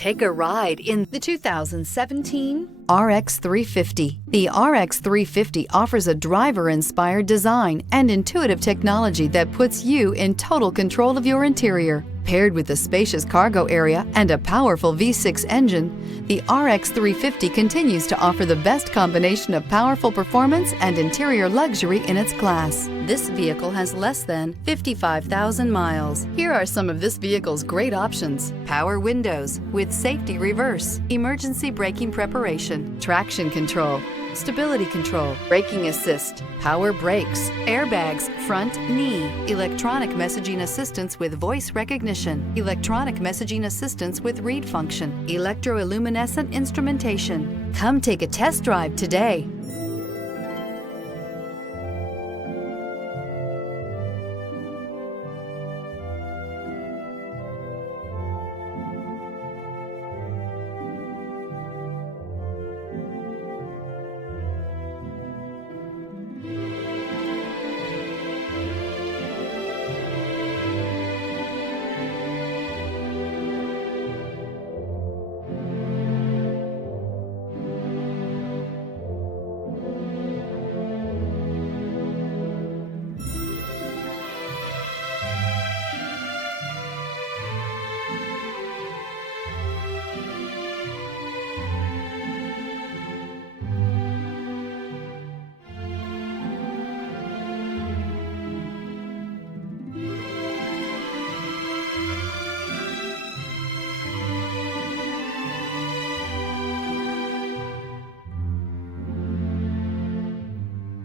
Take a ride in the 2017 RX 350. The RX 350 offers a driver-inspired design and intuitive technology that puts you in total control of your interior. Paired with a spacious cargo area and a powerful V6 engine, the RX 350 continues to offer the best combination of powerful performance and interior luxury in its class. This vehicle has less than 55,000 miles. Here are some of this vehicle's great options: power windows with safety reverse, emergency braking preparation, traction control, stability control, braking assist, power brakes, airbags, front knee, electronic messaging assistance with voice recognition, electronic messaging assistance with read function, electroluminescent instrumentation. Come take a test drive today.